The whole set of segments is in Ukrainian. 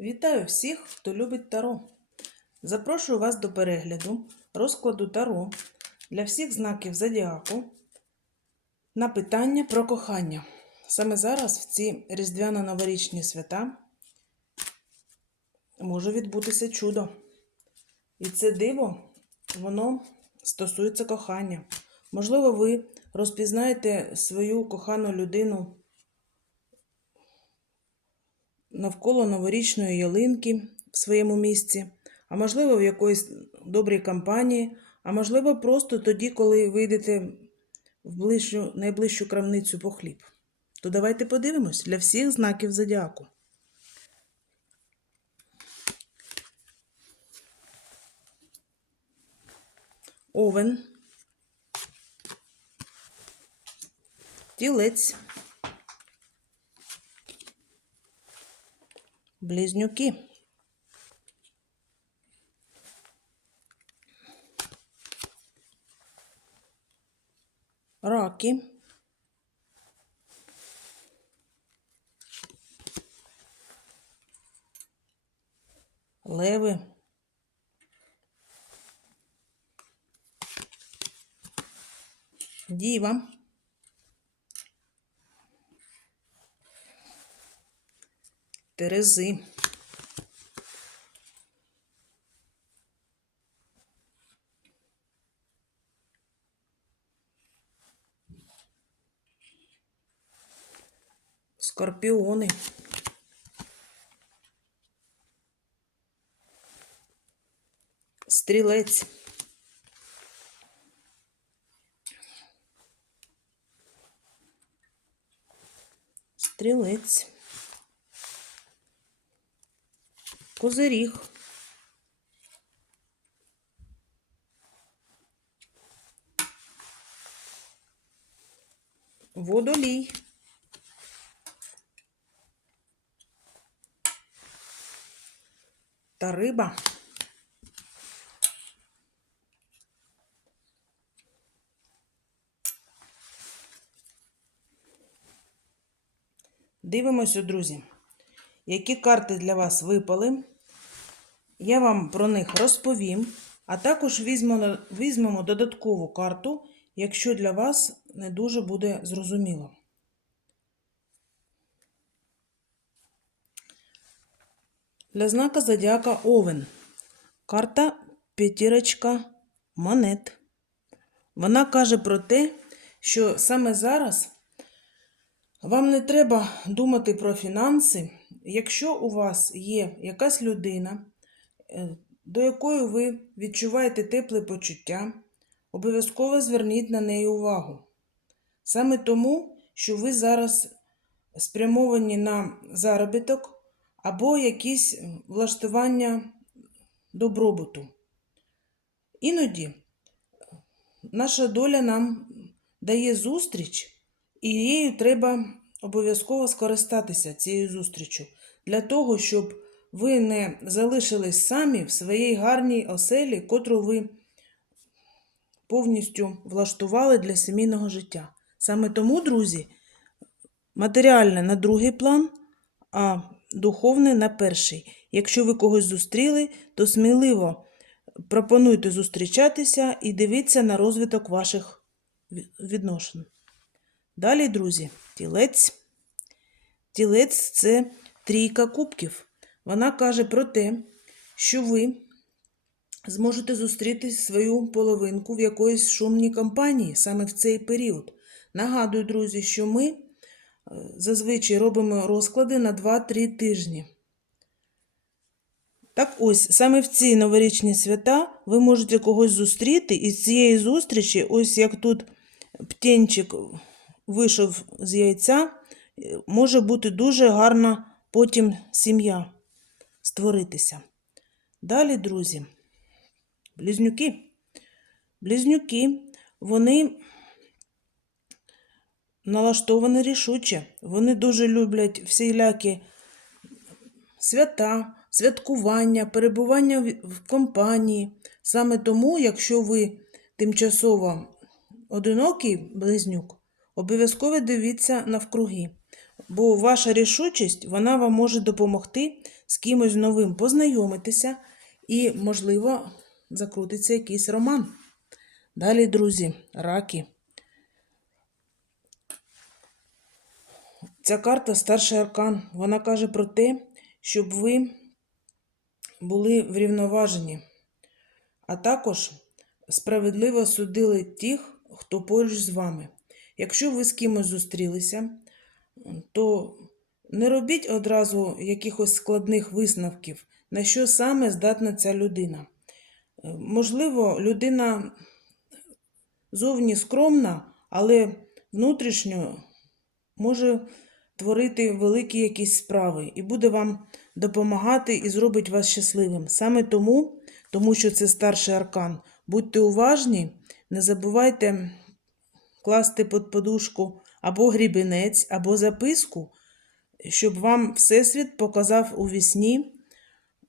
Вітаю всіх, хто любить таро. Запрошую вас до перегляду розкладу таро для всіх знаків зодіаку на питання про кохання. Саме зараз, в ці різдвяно-новорічні свята, може відбутися чудо. І це диво, воно стосується кохання. Можливо, ви розпізнаєте свою кохану людину навколо новорічної ялинки в своєму місці, а можливо, в якоїсь добрій компанії, а можливо, просто тоді, коли вийдете в ближчу, найближчу крамницю по хліб. То давайте подивимось для всіх знаків зодіаку. Овен. Тілець. Близнюки. Раки. Леви. Діва. Терези. Скорпіони. Стрілець. Стрілець. Козиріг. Водолій. Та риба. Дивимося, друзі, які карти для вас випали. Я вам про них розповім, а також візьмемо, візьмемо додаткову карту, якщо для вас не дуже буде зрозуміло. Для знака зодіака Овен. Карта п'ятірочка монет. Вона каже про те, що саме зараз вам не треба думати про фінанси, якщо у вас є якась людина, до якої ви відчуваєте тепле почуття, обов'язково зверніть на неї увагу. Саме тому, що ви зараз спрямовані на заробіток або якісь влаштування добробуту. Іноді наша доля нам дає зустріч. І її треба обов'язково скористатися цією зустрічю для того, щоб ви не залишились самі в своїй гарній оселі, котру ви повністю влаштували для сімейного життя. Саме тому, друзі, матеріальне на другий план, а духовне на перший. Якщо ви когось зустріли, то сміливо пропонуйте зустрічатися і дивіться на розвиток ваших відношень. Далі, друзі, тілець. Тілець це трійка кубків. Вона каже про те, що ви зможете зустріти свою половинку в якоїсь шумній компанії саме в цей період. Нагадую, друзі, що ми е, зазвичай робимо розклади на 2-3 тижні. Так ось, саме в ці новорічні свята ви можете когось зустріти, і з цієї зустрічі, ось як тут птенчик вийшов з яйця, е, може бути дуже гарна потім сім'я створитися. Далі, друзі, близнюки. Близнюки, вони налаштовані рішуче. Вони дуже люблять всілякі свята, святкування, перебування в- компанії. Саме тому, якщо ви тимчасово одинокий близнюк, обов'язково дивіться навкруги. Бо ваша рішучість вона вам може допомогти з кимось новим познайомитися і, можливо, закрутиться якийсь роман. Далі, друзі, раки. Ця карта старший аркан. Вона каже про те, щоб ви були врівноважені, а також справедливо судили тих, хто поруч з вами. Якщо ви з кимось зустрілися, то не робіть одразу якихось складних висновків, на що саме здатна ця людина. Е, Можливо, людина зовні скромна, але внутрішньо може творити великі якісь справи і буде вам допомагати і зробить вас щасливим. Саме тому, тому що це старший аркан, будьте уважні, не забувайте класти під подушку або грібінець, або записку, щоб вам Всесвіт показав у вісні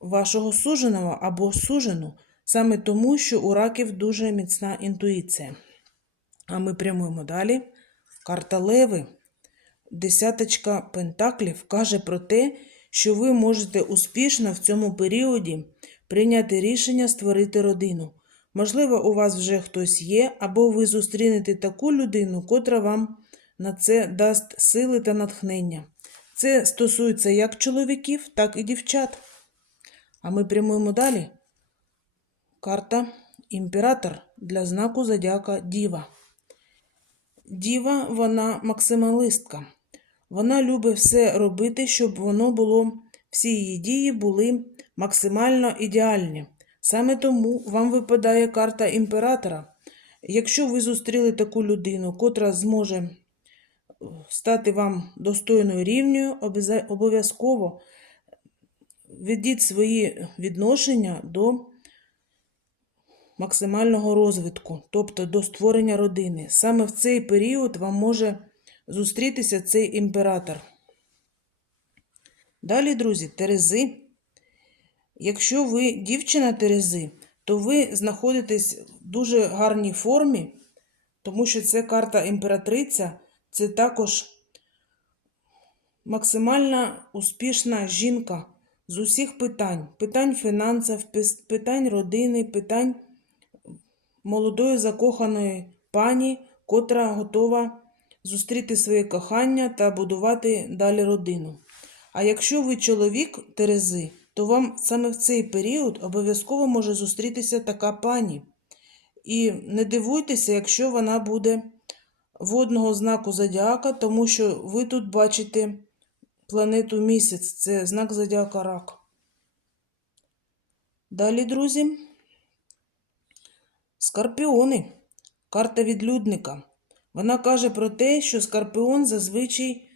вашого суженого або сужену, саме тому, що у раків дуже міцна інтуїція. А ми прямуємо далі. Карта Леви. Десяточка пентаклів каже про те, що ви можете успішно в цьому періоді прийняти рішення створити родину. Можливо, у вас вже хтось є, або ви зустрінете таку людину, котра вам на це дасть сили та натхнення. Це стосується як чоловіків, так і дівчат. А ми прямуємо далі. Карта Імператор для знаку Зодіака Діва. Діва, вона максималистка. Вона любить все робити, щоб воно було, всі її дії були максимально ідеальні. Саме тому вам випадає карта імператора. Якщо ви зустріли таку людину, котра зможе стати вам достойною рівнею, обов'язково ведіть свої відношення до максимального розвитку, тобто до створення родини. Саме в цей період вам може зустрітися цей імператор. Далі, друзі, Терези. Якщо ви дівчина Терези, то ви знаходитесь в дуже гарній формі, тому що це карта імператриця, це також максимально успішна жінка з усіх питань: питань фінансів, питань родини, питань молодої закоханої пані, котра готова зустріти своє кохання та будувати далі родину. А якщо ви чоловік Терези, то вам саме в цей період обов'язково може зустрітися така пані. І не дивуйтеся, якщо вона буде водного знаку зодіака, тому що ви тут бачите планету місяць, це знак зодіака рак. Далі, друзі, Скорпіони. Карта відлюдника. Вона каже про те, що скорпіон зазвичай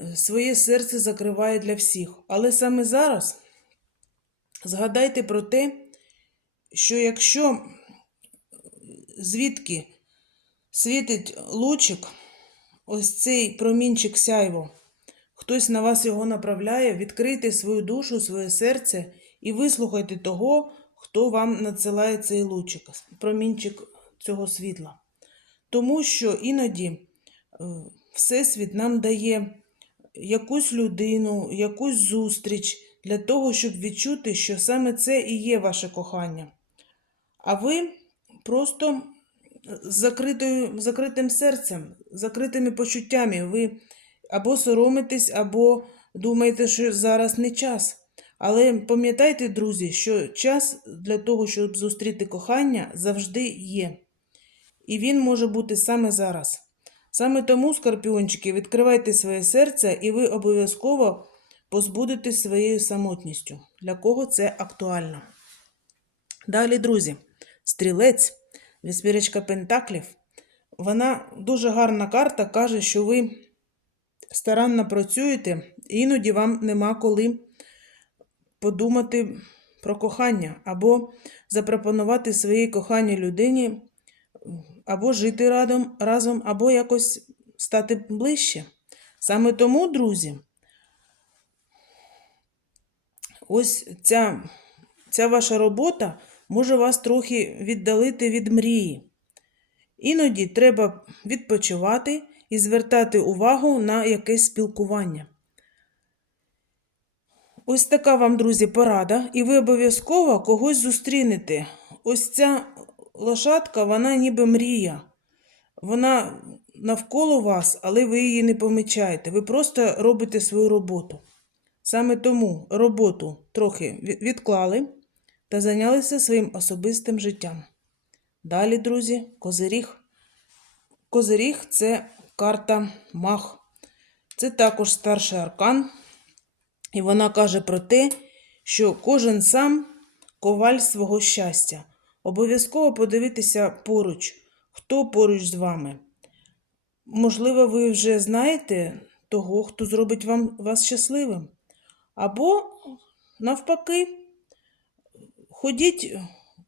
е, своє серце закриває для всіх. Але саме зараз згадайте про те, що якщо звідки світить лучик, ось цей промінчик сяйво, хтось на вас його направляє, відкрийте свою душу, своє серце і вислухайте того, хто вам надсилає цей лучик, промінчик цього світла. Тому що іноді е, Всесвіт нам дає якусь людину, якусь зустріч для того, щоб відчути, що саме це і є ваше кохання. А ви просто з закритою, закритим серцем, закритими почуттями. Ви або соромитесь, або думаєте, що зараз не час. Але пам'ятайте, друзі, що час для того, щоб зустріти кохання, завжди є. І він може бути саме зараз. Саме тому, скорпіончики, відкривайте своє серце, і ви обов'язково позбудетесь своєю самотністю. Для кого це актуально? Далі, друзі, стрілець, віспірочка Пентаклів. Вона дуже гарна карта, каже, що ви старанно працюєте, і іноді вам нема коли подумати про кохання, або запропонувати своїй коханій людині, або жити радом, разом, або якось стати ближче. Саме тому, друзі, ось ця, ця ваша робота може вас трохи віддалити від мрії. Іноді треба відпочивати і звертати увагу на якесь спілкування. Ось така вам, друзі, порада, і ви обов'язково когось зустрінете. Ось ця лошадка, вона ніби мрія. Вона навколо вас, але ви її не помічаєте. Ви просто робите свою роботу. Саме тому роботу трохи відклали та зайнялися своїм особистим життям. Далі, друзі, козиріг. Козиріг це карта Мах. Це також старший аркан. І вона каже про те, що кожен сам коваль свого щастя. Обов'язково подивитися поруч, хто поруч з вами. Можливо, ви вже знаєте того, хто зробить вам, вас щасливим. Або, навпаки, ходіть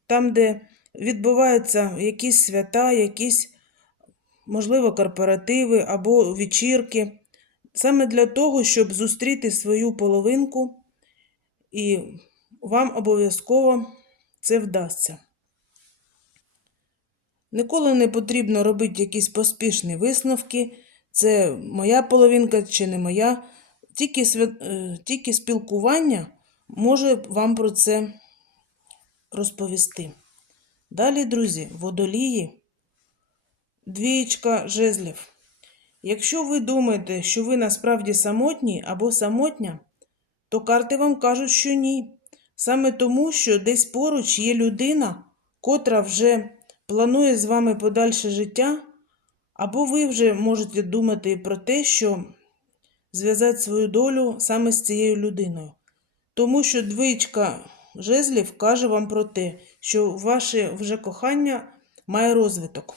там, де відбуваються якісь свята, якісь, можливо, корпоративи або вечірки. Саме для того, щоб зустріти свою половинку, і вам обов'язково це вдасться. Ніколи не потрібно робити якісь поспішні висновки. Це моя половинка чи не моя. Тільки, свя- е, тільки спілкування може вам про це розповісти. Далі, друзі, водолії, двієчка жезлів. Якщо ви думаєте, що ви насправді самотні або самотня, то карти вам кажуть, що ні. Саме тому, що десь поруч є людина, котра вже планує з вами подальше життя, або ви вже можете думати про те, що зв'язати свою долю саме з цією людиною. Тому що двічка жезлів каже вам про те, що ваше вже кохання має розвиток.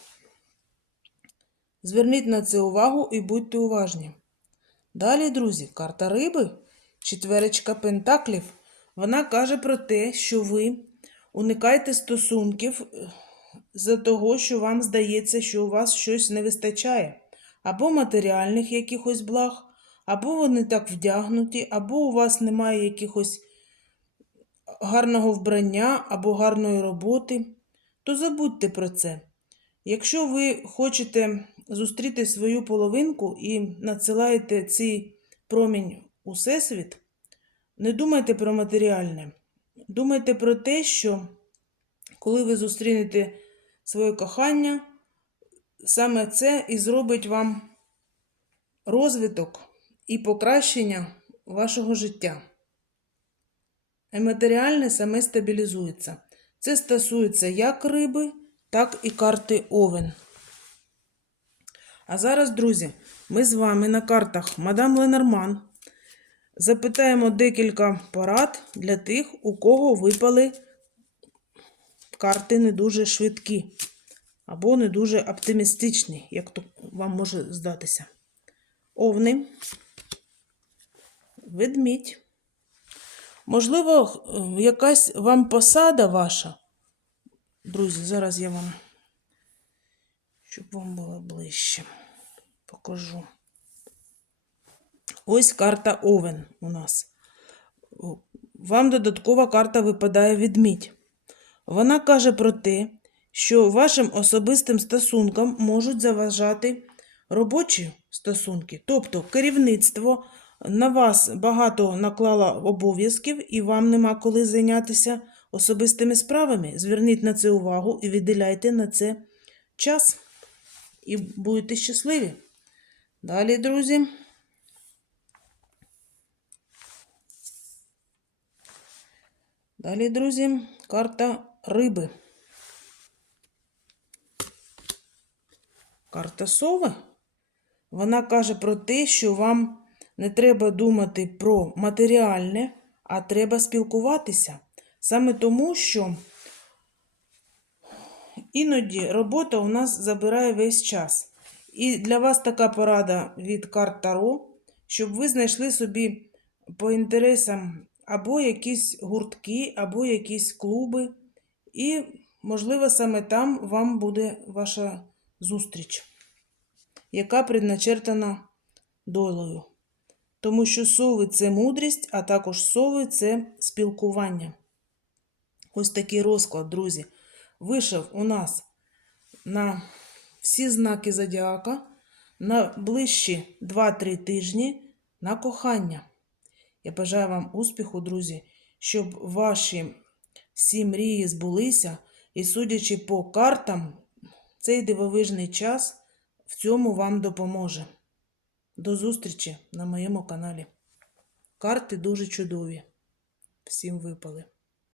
Зверніть на це увагу і будьте уважні. Далі, друзі, карта риби, четверочка пентаклів. Вона каже про те, що ви уникаєте стосунків е, за того, що вам здається, що у вас щось не вистачає, або матеріальних якихось благ, або вони так вдягнуті, або у вас немає якихось гарного вбрання або гарної роботи, то забудьте про це. Якщо ви хочете зустріти свою половинку і надсилаєте цей промінь у всесвіт, не думайте про матеріальне. Думайте про те, що коли ви зустрінете своє кохання, саме це і зробить вам розвиток і покращення вашого життя. І матеріальне саме стабілізується. Це стосується як риби, так і карти Овен. А зараз, друзі, ми з вами на картах Мадам Ленорман запитаємо декілька порад для тих, у кого випали карти не дуже швидкі або не дуже оптимістичні, як то вам може здатися. Овни, ведмідь. Можливо, якась вам посада ваша. Друзі, зараз я вам, щоб вам було ближче, покажу. Ось карта Овен у нас. Вам додаткова карта випадає відмідь. Вона каже про те, що вашим особистим стосункам можуть заважати робочі стосунки, тобто керівництво на вас багато наклало обов'язків і вам нема коли зайнятися особистими справами. Зверніть на це увагу і відділяйте на це час. І будете щасливі. Далі, друзі. Далі, друзі, карта риби. Карта сови. Вона каже про те, що вам не треба думати про матеріальне, а треба спілкуватися. Саме тому, що іноді робота у нас забирає весь час. І для вас така порада від карт Таро, щоб ви знайшли собі по інтересам або якісь гуртки, або якісь клуби. І, можливо, саме там вам буде ваша зустріч, яка предначертана долею. Тому що сови це мудрість, а також сови це спілкування. Ось такий розклад, друзі, вийшов у нас на всі знаки зодіака, на ближчі 2-3 тижні на кохання. Я бажаю вам успіху, друзі, щоб ваші всі мрії збулися, і судячи по картам, цей дивовижний час в цьому вам допоможе. До зустрічі на моєму каналі. Карти дуже чудові. Всім випали.